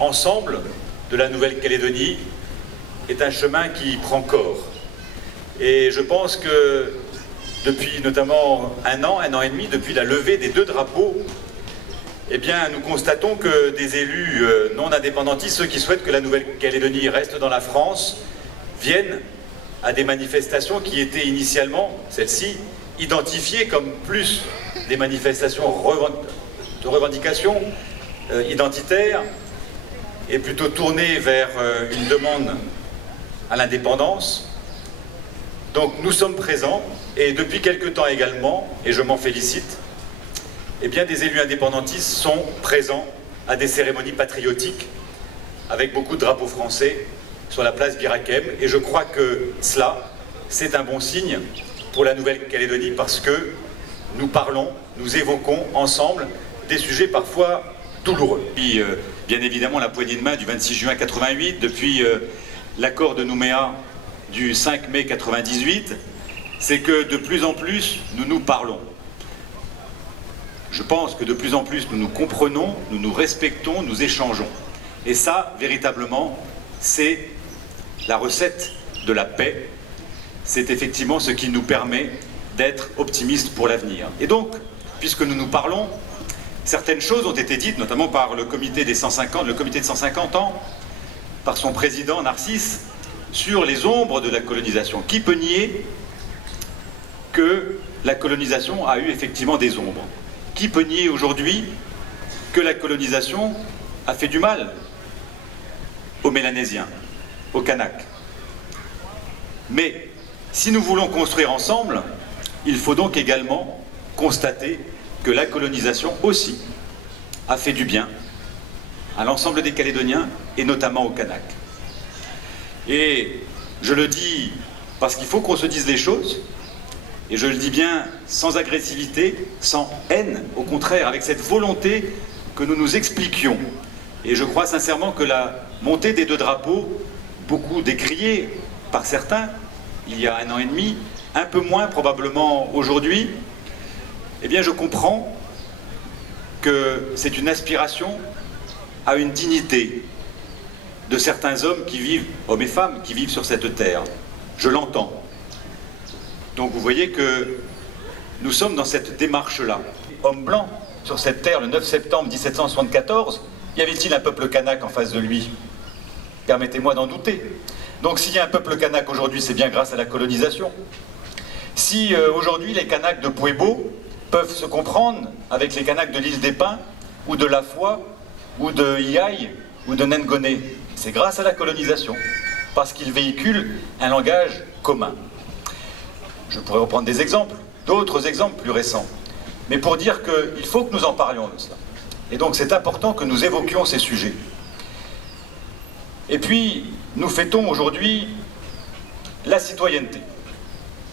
ensemble de la Nouvelle-Calédonie est un chemin qui prend corps. Et je pense que depuis notamment un an et demi, depuis la levée des 2 drapeaux, eh bien, nous constatons que des élus non indépendantistes, ceux qui souhaitent que la Nouvelle-Calédonie reste dans la France, viennent à des manifestations qui étaient initialement, celles-ci, identifiées comme plus des manifestations de revendication identitaire et plutôt tournées vers une demande à l'indépendance. Donc nous sommes présents, et depuis quelque temps également, et je m'en félicite, eh bien, des élus indépendantistes sont présents à des cérémonies patriotiques avec beaucoup de drapeaux français sur la place Birakem. Et je crois que cela, c'est un bon signe pour la Nouvelle-Calédonie parce que nous parlons, nous évoquons ensemble des sujets parfois douloureux. Puis, bien évidemment, la poignée de main du 26 juin 88, depuis l'accord de Nouméa du 5 mai 98, c'est que de plus en plus, nous nous parlons. Je pense que de plus en plus, nous nous comprenons, nous nous respectons, nous échangeons. Et ça, véritablement, c'est la recette de la paix. C'est effectivement ce qui nous permet d'être optimistes pour l'avenir. Et donc, puisque nous nous parlons, certaines choses ont été dites, notamment par le comité des 150, le comité de 150 ans, par son président Narcisse, sur les ombres de la colonisation. Qui peut nier que la colonisation a eu effectivement des ombres? Qui peut nier aujourd'hui que la colonisation a fait du mal aux Mélanésiens, aux Kanaks? Mais si nous voulons construire ensemble, il faut donc également constater que la colonisation aussi a fait du bien à l'ensemble des Calédoniens et notamment aux Kanaks. Et je le dis parce qu'il faut qu'on se dise les choses. Et je le dis bien sans agressivité, sans haine, au contraire, avec cette volonté que nous nous expliquions. Et je crois sincèrement que la montée des 2 drapeaux, beaucoup décriée par certains, il y a un an et demi, un peu moins probablement aujourd'hui, eh bien je comprends que c'est une aspiration à une dignité de certains hommes qui vivent, hommes et femmes, qui vivent sur cette terre. Je l'entends. Donc vous voyez que nous sommes dans cette démarche-là. Homme blanc, sur cette terre, le 9 septembre 1774, y avait-il un peuple kanak en face de lui? Permettez-moi d'en douter. Donc s'il y a un peuple kanak aujourd'hui, c'est bien grâce à la colonisation. Si aujourd'hui les Kanaks de Pueblo peuvent se comprendre avec les Kanaks de l'île des Pins, ou de La Foi, ou de Iai, ou de Nengone, c'est grâce à la colonisation, parce qu'ils véhiculent un langage commun. Je pourrais reprendre des exemples, d'autres exemples plus récents, mais pour dire qu'il faut que nous en parlions de cela. Et donc c'est important que nous évoquions ces sujets. Et puis, nous fêtons aujourd'hui la citoyenneté.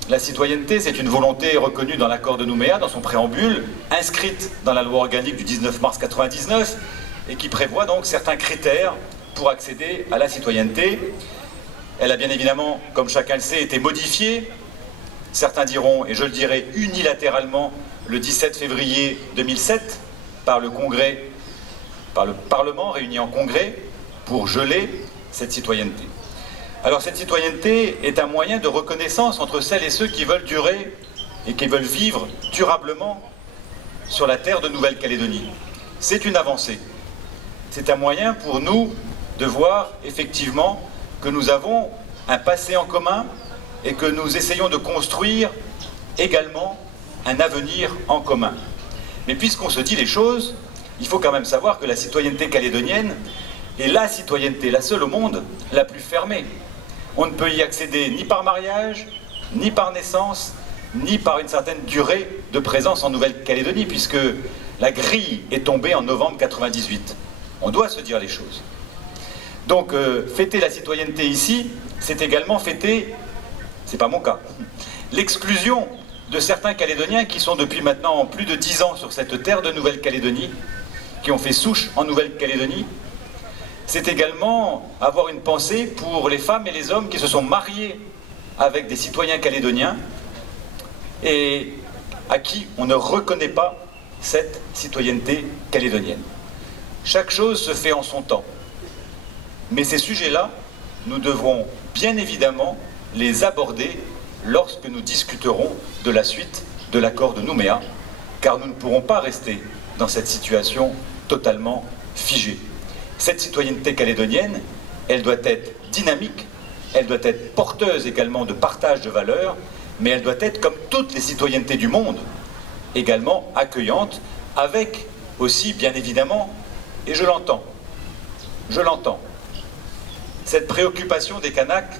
La citoyenneté, c'est une volonté reconnue dans l'accord de Nouméa, dans son préambule, inscrite dans la loi organique du 19 mars 1999, et qui prévoit donc certains critères pour accéder à la citoyenneté. Elle a bien évidemment, comme chacun le sait, été modifiée. Certains diront, et je le dirai unilatéralement, le 17 février 2007, par le Congrès, par le Parlement réuni en Congrès, pour geler cette citoyenneté. Alors cette citoyenneté est un moyen de reconnaissance entre celles et ceux qui veulent durer et qui veulent vivre durablement sur la terre de Nouvelle-Calédonie. C'est une avancée. C'est un moyen pour nous de voir effectivement que nous avons un passé en commun et que nous essayons de construire également un avenir en commun. Mais puisqu'on se dit les choses, il faut quand même savoir que la citoyenneté calédonienne est la citoyenneté, la seule au monde, la plus fermée. On ne peut y accéder ni par mariage, ni par naissance, ni par une certaine durée de présence en Nouvelle-Calédonie, puisque la grille est tombée en novembre 1998. On doit se dire les choses. Donc, fêter la citoyenneté ici, c'est également fêter, c'est pas mon cas, l'exclusion de certains Calédoniens qui sont depuis maintenant plus de 10 ans sur cette terre de Nouvelle-Calédonie, qui ont fait souche en Nouvelle-Calédonie. C'est également avoir une pensée pour les femmes et les hommes qui se sont mariés avec des citoyens calédoniens et à qui on ne reconnaît pas cette citoyenneté calédonienne. Chaque chose se fait en son temps. Mais ces sujets-là, nous devrons bien évidemment les aborder lorsque nous discuterons de la suite de l'accord de Nouméa, car nous ne pourrons pas rester dans cette situation totalement figée. Cette citoyenneté calédonienne, elle doit être dynamique, elle doit être porteuse également de partage de valeurs, mais elle doit être, comme toutes les citoyennetés du monde, également accueillante, avec aussi, bien évidemment, et je l'entends, cette préoccupation des Kanaks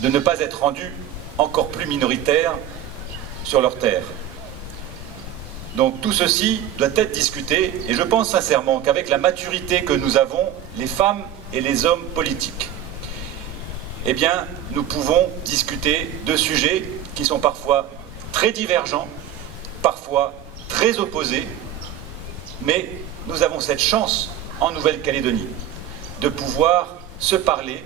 de ne pas être rendus encore plus minoritaires sur leurs terres. Donc tout ceci doit être discuté, et je pense sincèrement qu'avec la maturité que nous avons, les femmes et les hommes politiques, eh bien, nous pouvons discuter de sujets qui sont parfois très divergents, parfois très opposés, mais nous avons cette chance en Nouvelle-Calédonie de pouvoir se parler.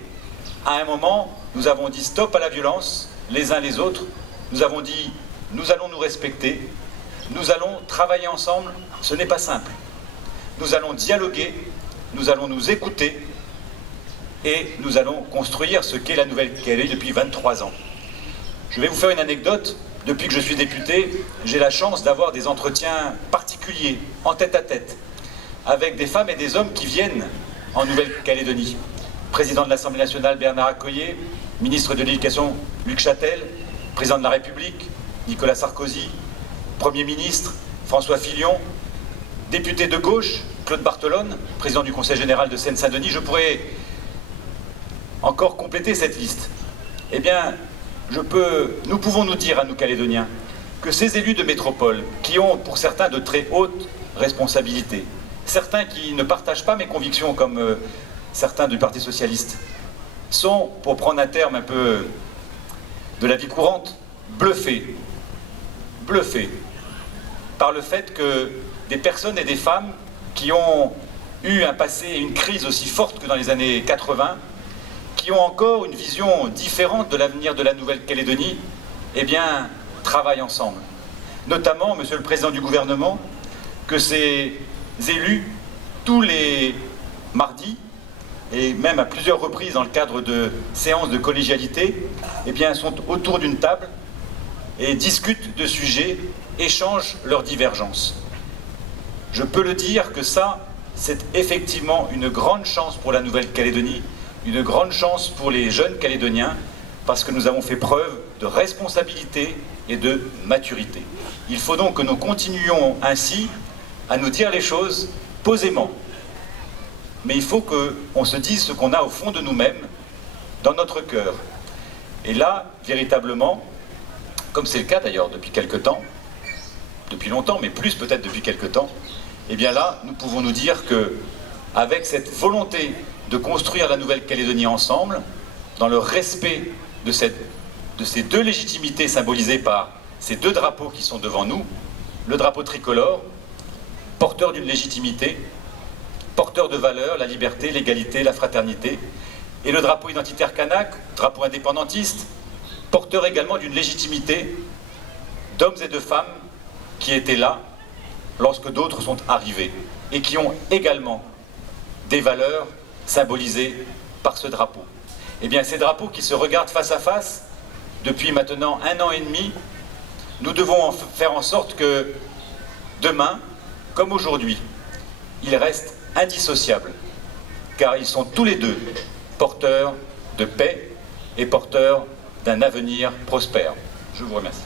À un moment, nous avons dit stop à la violence, les uns les autres. Nous avons dit nous allons nous respecter, nous allons travailler ensemble. Ce n'est pas simple. Nous allons dialoguer, nous allons nous écouter et nous allons construire ce qu'est la Nouvelle-Calédonie depuis 23 ans. Je vais vous faire une anecdote. Depuis que je suis député, j'ai la chance d'avoir des entretiens particuliers, en tête-à-tête, avec des femmes et des hommes qui viennent en Nouvelle-Calédonie. Président de l'Assemblée nationale Bernard Accoyer, ministre de l'Éducation Luc Châtel, président de la République Nicolas Sarkozy, Premier ministre François Fillon, député de gauche Claude Barthelone, président du Conseil général de Seine-Saint-Denis. Je pourrais encore compléter cette liste. Eh bien, nous pouvons nous dire à nous Calédoniens que ces élus de métropole, qui ont pour certains de très hautes responsabilités, certains qui ne partagent pas mes convictions comme certains du Parti socialiste, sont, pour prendre un terme un peu de la vie courante, bluffés par le fait que des personnes et des femmes qui ont eu un passé et une crise aussi forte que dans les années 80, qui ont encore une vision différente de l'avenir de la Nouvelle-Calédonie, eh bien, travaillent ensemble. Notamment, Monsieur le Président du gouvernement, que ces élus, tous les mardis, et même à plusieurs reprises dans le cadre de séances de collégialité, eh bien, sont autour d'une table et discutent de sujets, échangent leurs divergences. Je peux le dire que ça, c'est effectivement une grande chance pour la Nouvelle-Calédonie, une grande chance pour les jeunes Calédoniens, parce que nous avons fait preuve de responsabilité et de maturité. Il faut donc que nous continuions ainsi à nous dire les choses posément. Mais il faut qu'on se dise ce qu'on a au fond de nous-mêmes, dans notre cœur. Et là, véritablement, comme c'est le cas d'ailleurs depuis quelque temps, depuis longtemps, mais plus peut-être depuis quelque temps, eh bien là, nous pouvons nous dire que, avec cette volonté de construire la Nouvelle-Calédonie ensemble, dans le respect de ces deux légitimités symbolisées par ces deux drapeaux qui sont devant nous, le drapeau tricolore, porteur d'une légitimité, porteur de valeurs, la liberté, l'égalité, la fraternité, et le drapeau identitaire kanak, drapeau indépendantiste, porteur également d'une légitimité d'hommes et de femmes qui étaient là lorsque d'autres sont arrivés, et qui ont également des valeurs symbolisées par ce drapeau. Eh bien, ces drapeaux qui se regardent face à face depuis maintenant 1 an et demi, nous devons faire en sorte que demain, comme aujourd'hui, ils restent indissociables, car ils sont tous les deux porteurs de paix et porteurs d'un avenir prospère. Je vous remercie.